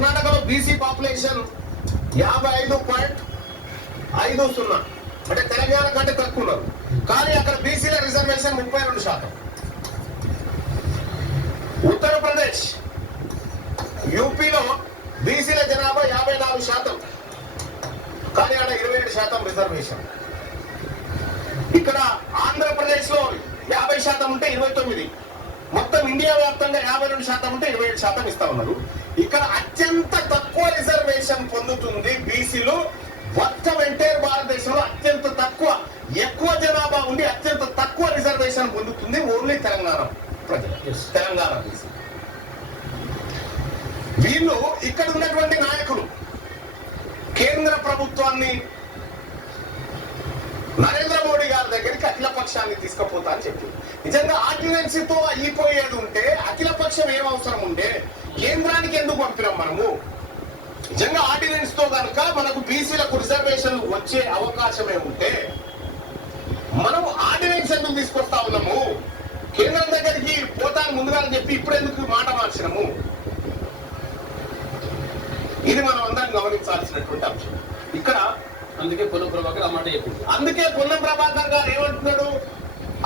కర్ణాటకలో BC population 55.50, అంటే తెలంగాణ కంటే తక్కువ ఉన్నారు. కానీ అక్కడ బీసీల రిజర్వేషన్ 32%. ఉత్తరప్రదేశ్, యూపీలో బీసీల జనాభా 54%, కానీ అక్కడ 27% రిజర్వేషన్. ఇక్కడ ఆంధ్రప్రదేశ్ లో 50% ఉంటే 29, మొత్తం ఇండియా వ్యాప్తంగా 52% ఉంటే 27% ఇస్తా ఉన్నారు. ఇక్కడ అత్యంత తక్కువ రిజర్వేషన్ పొందుతుంది బీసీలు. మొత్తం ఎంటైర్ భారతదేశంలో అత్యంత తక్కువ, ఎక్కువ జనాభా ఉండి అత్యంత తక్కువ రిజర్వేషన్ పొందుతుంది ఓన్లీ తెలంగాణ ప్రజలు, తెలంగాణ బీసీ. వీళ్ళు ఇక్కడ ఉన్నటువంటి నాయకులు కేంద్ర ప్రభుత్వాన్ని, నరేంద్ర మోడీ గారి దగ్గరికి అఖిల పక్షాన్ని తీసుకుపోతా అని చెప్పి, నిజంగా ఆర్డినెన్సీతో అయిపోయేది ఉంటే అఖిల పక్షం ఏం అవసరం ఉండే, కేంద్రానికి ఎందుకు పంపినాం మనము? నిజంగా ఆర్డినెన్స్ తో కనుక మనకు బీసీలకు రిజర్వేషన్ వచ్చే అవకాశమే ఉంటే మనం ఆర్డినెన్స్ ఎందుకు తీసుకొస్తా ఉన్నాము? కేంద్రం దగ్గరికి పోతాను ముందుగా అని చెప్పి ఇప్పుడు ఎందుకు మాట మార్చినాము? ఇది మనం అందరం గమనించాల్సినటువంటి అంశం. ఇక్కడ అందుకే పొన్నం ప్రభాకర్ ఆ మాట చెప్పింది. అందుకే పొన్నం ప్రభాకర్ గారు ఏమంటున్నాడు,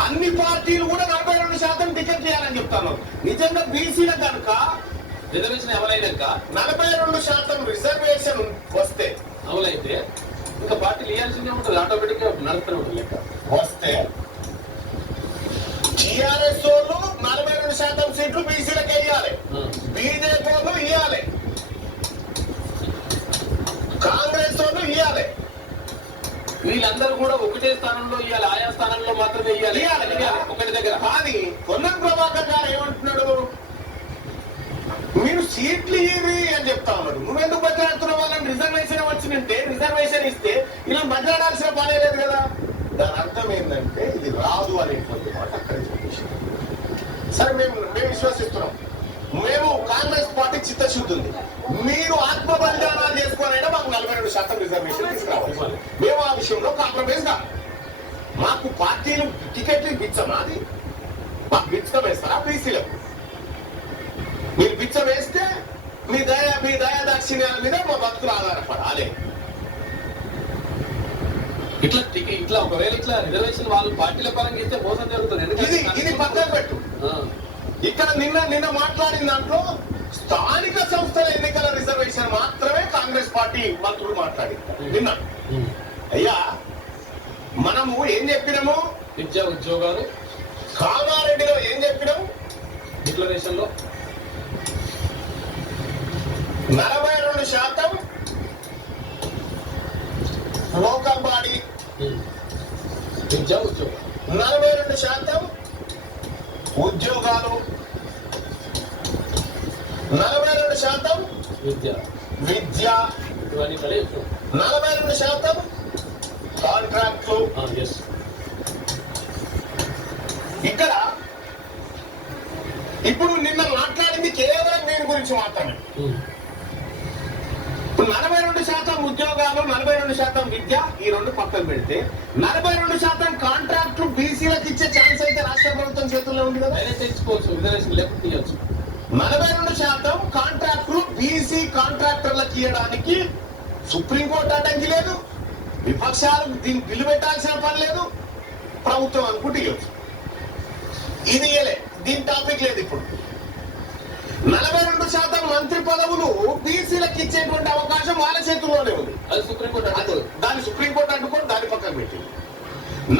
అన్ని పార్టీలు కూడా 42% టికెట్ చేయాలని చెప్తాను. నిజంగా బీసీల కనుక రిజర్వేషన్ అమలైనాక 42% రిజర్వేషన్ వస్తే, అమలైతే ఇంకా పార్టీలు ఇవ్వాల్సిందే ఉంటుంది, ఆటోమేటిక్ గా నడుస్తూనే ఉంటుంది లెక్క. వస్తే టీఆర్ఎస్ వాళ్ళు 42% సీట్లు బీసీలకు ఇవ్వాలి, బీజేపీ వాళ్ళు ఇవ్వాలి, కాంగ్రెస్ వాళ్ళు ఇవ్వాలి. వీళ్ళందరూ కూడా ఒకటే స్థానంలో ఇవ్వాలి, ఆయా స్థానంలో మాత్రమే ఇవ్వాలి ఒకటి దగ్గర. కానీ పొన్నం ప్రభాకర్ గారు ఏమంటున్నాడు, మీరు సీట్లు ఇవ్వి అని చెప్తా ఉన్నాడు. నువ్వెందుకు బద్దలాడుతున్నావు? వాళ్ళని రిజర్వేషన్ వచ్చినంటే రిజర్వేషన్ ఇస్తే ఇలా బద్దలాడాల్సిన పనే లేదు కదా. దాని అర్థం ఏంటంటే ఇది రాదు అనేటువంటి మాట అక్కడ చెప్పేసి. సరే, మేము విశ్వసిస్తున్నాం, మేము కాంగ్రెస్ పార్టీ చిత్తశుద్ధి ఉంది. మీరు ఆత్మ బలిదానాలు చేసుకోవాలంటే మాకు 42% రిజర్వేషన్ తీసుకురావాలి. మేము ఆ విషయంలో కాంప్రమైజ్ కాదు. మాకు పార్టీలు టికెట్లు ఇచ్చమా? అది మాకు బిచ్చం వేస్తారా? బీసీలకు మీరు బిచ్చం వేస్తే మీ దయా దాక్షిణ్యాల మీద మా భక్తులు ఆధారపడాలి. ఇట్లా ఒకవేళ ఇట్లా రిజర్వేషన్ వాళ్ళు పార్టీల పరంగా ఇస్తే మోసం జరుగుతుంది. ఇది పక్కన పెట్టు. ఇక్కడ నిన్న మాట్లాడిన దాంట్లో స్థానిక సంస్థల ఎన్నికల రిజర్వేషన్ మాత్రమే కాంగ్రెస్ పార్టీ మంత్రులు మాట్లాడింది నిన్న. అయ్యా, మనము ఏం చెప్పినాము? విద్యా ఉద్యోగాలు కామారెడ్డిలో ఏం చెప్పినాము? డిక్లరేషన్ లో 42% లోకల్ బాడీ, విద్యా ఉద్యోగం, 42% ఉద్యోగాలు, 42% విద్య, 42% కాంట్రాక్ట్లు. ఇక్కడ ఇప్పుడు నిన్న మాట్లాడింది కేవలం దీని గురించి మాత్రమే. ఇప్పుడు 42% ఉద్యోగాలు, 42% విద్య, ఈ రెండు పక్కన పెడితే 42% కాంట్రాక్ట్లు బీసీలకు ఇచ్చే ఛాన్స్ అయితే రాష్ట్ర ప్రభుత్వం చేతుల్లో ఉంది కదా. తెచ్చుకోవచ్చు, రిజర్వేషన్ లేకపోతే ఇవ్వచ్చు. 42% కాంట్రాక్టులు బీసీ కాంట్రాక్టర్లకు ఇవ్వడానికి సుప్రీంకోర్టు అడ్డంకి లేదు, విపక్షాలు దీన్ని బిల్లు పెట్టాల్సిన పని లేదు, ప్రభుత్వం అనుకుంటే ఇవ్వచ్చు. ఇది ఇయ్యలే, దీని టాపిక్ లేదు. ఇప్పుడు 42% మంత్రి పదవులు బీసీలకు ఇచ్చేటువంటి అవకాశం వాళ్ళ చేతుల్లోనే ఉంది. అది సుప్రీంకోర్టు దాన్ని సుప్రీంకోర్టు అడ్డుకొని దాని పక్కన పెట్టింది.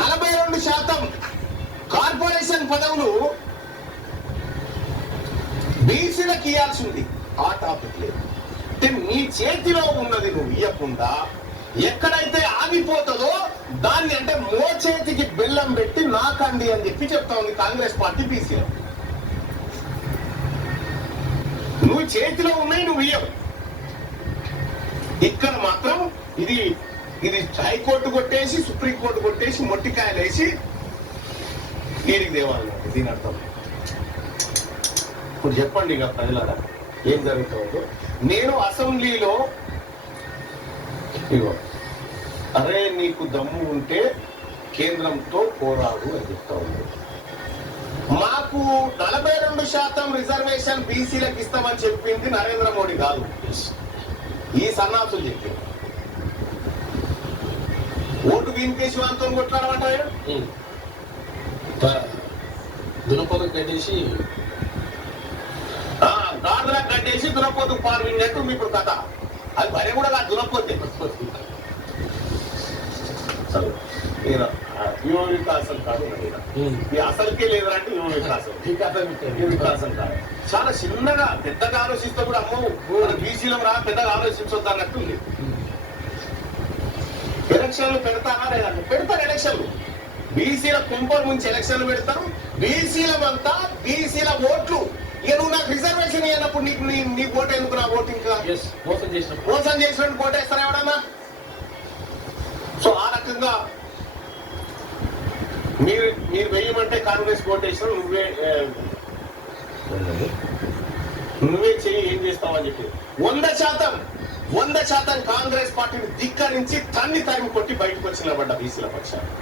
42% కార్పొరేషన్ పదవులు బీసీలకు ఇవ్వాల్సి ఉంది, ఆ టాపిక్ లేదు. అంటే నీ చేతిలో ఉన్నది నువ్వు ఇవ్వకుండా ఎక్కడైతే ఆగిపోతుందో దాన్ని, అంటే మో చేతికి బెల్లం పెట్టి నాకండి అని చెప్పి చెప్తా ఉంది కాంగ్రెస్ పార్టీ బీసీలో. నువ్వు చేతిలో ఉన్నాయి, నువ్వు ఇయ్యవు. ఇక్కడ మాత్రం ఇది హైకోర్టు కొట్టేసి, సుప్రీంకోర్టు కొట్టేసి, మొట్టికాయలు వేసి దీనికి దేవాలి. దీని అర్థం ఇప్పుడు చెప్పండి ఇక ప్రజలారా ఏం జరుగుతుందో. నేను అసెంబ్లీలో అరే నీకు దమ్ము ఉంటే కేంద్రంతో పోరాడు అని చెప్తా ఉన్నాడు. మాకు 42% రిజర్వేషన్ బీసీలకు ఇస్తామని చెప్పింది నరేంద్ర మోడీ కాదు, ఈ సన్నాసులు చెప్పింది. ఓటు వీనికేసి వాళ్ళతో కొట్లాడమంటారు, దునపోతు కట్టేసి గాడులకు కట్టేసి దునపోతు పాలు విన్నట్టు ఇప్పుడు కథ. అది భలే కూడా కాదు, దునపోతే యువ వికాసం కాదు, ఈ అసలుకే లేదంటే యువ వికాసం కాదు. చాలా చిన్నగా పెద్దగా ఆలోచిస్తే కూడా అమ్మో బీసీలో రా పెద్దగా ఆలోచించొద్దు అన్నట్టు ఉంది. ఎలక్షన్లు పెడతారా లేదంటే పెడతారు ఎలక్షన్లు, బీసీల కుంపలు ముంచి ఎలక్షన్లు పెడతారు. బీసీలమంతా బీసీల ఓట్లు, ఇక నువ్వు నాకు రిజర్వేషన్ ఇవ్వనప్పుడు నీకు ఓటు ఎందుకు, నా ఓటు ఇంకా మోసం చేసినట్టు ఓటేస్తారా ఎవడన్నా? సో ఆ రకంగా మీరు వెయ్యమంటే కాంగ్రెస్ ఓటేసిన నువ్వే చెయ్యి, ఏం చేస్తావని చెప్పి 100% కాంగ్రెస్ పార్టీని ధిక్కరించి తన్ని తరిమి కొట్టి బయటకు వచ్చి నిలబడ్డ బీసీల పక్షాన్ని.